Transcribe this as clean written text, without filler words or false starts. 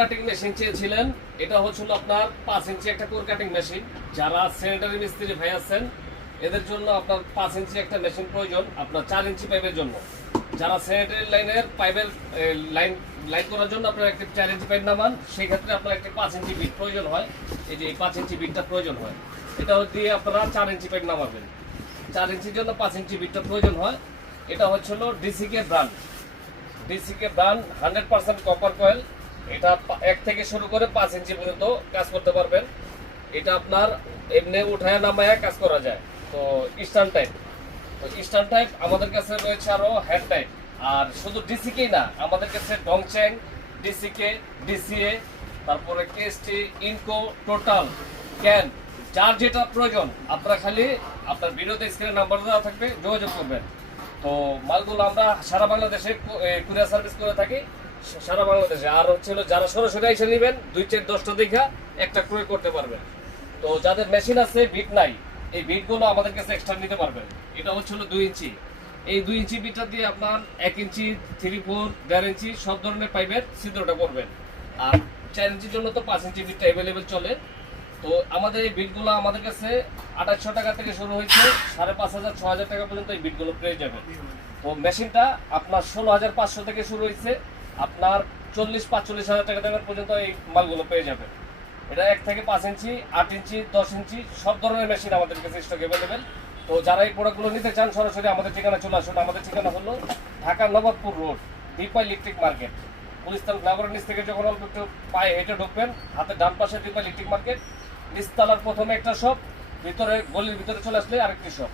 Cutting machine চেয়েছিলেন, এটা হচ্ছিল আপনার 5 ইঞ্চি একটা কোর কাটিং মেশিন। যারা স্যানিটারি মিস্ত্রি ভাই আছেন এদের জন্য আপনার 5 ইঞ্চি একটা মেশিন প্রয়োজন, আপনার 4 ইঞ্চি পাইপের জন্য। যারা স্যানিটারি লাইনের পাইপের লাইন লাইন করার জন্য আপনার একটি 4 ইঞ্চি পাইপ নামান, সেই ক্ষেত্রে আপনার একটি 5 ইঞ্চি বিট প্রয়োজন হয়। এই যে এই 5 ইঞ্চি বিটটা প্রয়োজন হয়, এটা দিয়ে আপনারা 4 ইঞ্চি পাইপ নামাবেন। 4 ইঞ্চির জন্য 5 ইঞ্চি বিটটা প্রয়োজন হয়। এটা হচ্ছিল ডিসিকে ব্র্যান্ড, ডিসিকে ব্র্যান্ড 100% কপার কয়েল। এটা 1 থেকে শুরু করে 5 ইঞ্চি পর্যন্ত কাজ করতে পারবেন। এটা আপনার এমনি উঠায় নামায় কাজ করা যায়। তো ইস্টার্ন টাইপ, তো ইস্টার্ন টাইপ আমাদের কাছে রয়েছে, আরো হ্যান্ড টাইপ। আর শুধু ডিসিকেই না, আমাদের কাছে ডংচ্যাং, ডিসিকে, ডিসিএ, তারপরে কেএসটি, ইনকো, টোটাল, ক্যান, যার যেটা প্রয়োজন আপনারা খালি আপনার ভিডিওতে স্ক্রিনে নাম্বার দেওয়া থাকবে, যোগাযোগ করবেন। তো মালগুলো আমরা সারা বাংলাদেশে কুরিয়ার সার্ভিস করে থাকি, সারা বাংলাদেশে। আর হচ্ছিল যারা সরাসরি এসে নেবেন 2-4-10টা দেখা একটা ক্রয় করতে পারবেন। তো যাদের মেশিন আছে, বিট নাই, এই বিটগুলো আমাদের কাছে এক্সট্রা নিতে পারবেন। এটা হচ্ছিল 2 ইঞ্চি। এই 2 ইঞ্চি বিটটা দিয়ে আপনার 1 ইঞ্চি, 3/4, 1.5 ইঞ্চি সব ধরনের পাইপের ছিদ্রটা করবেন। আর 4 ইঞ্চির জন্য তো 5 ইঞ্চি বিটটা অ্যাভেলেবেল চলে। তো আমাদের এই বিটগুলো আমাদের কাছে 2800 টাকা থেকে শুরু হয়েছে, 5500-6000 টাকা পর্যন্ত এই বিটগুলো পেয়ে যাবেন। তো মেশিনটা আপনার 16500 থেকে শুরু হয়েছে, আপনার 40-45 হাজার টাকা দামের পর্যন্ত এই মালগুলো পেয়ে যাবেন। এটা 1 থেকে 5 ইঞ্চি, 8 ইঞ্চি, 10 ইঞ্চি সব ধরনের মেশিন আমাদের কাছে স্টক অ্যাভেলেবেল। তো যারা এই প্রোডাক্টগুলো নিতে চান সরাসরি আমাদের ঠিকানা চলে আসুন। আমাদের ঠিকানা হলো Dhaka Nawabpur road, Dipa electric market. Gulistan নগরের নিচ থেকে যখন অল্প একটু পায়ে হেঁটে ঢুকবেন, হাতের ডান পাশে দীপা ইলেকট্রিক মার্কেট, নিচতলার প্রথমে একটা শপ, ভিতরে গলির ভিতরে চলে আসলে আরেকটি শপ।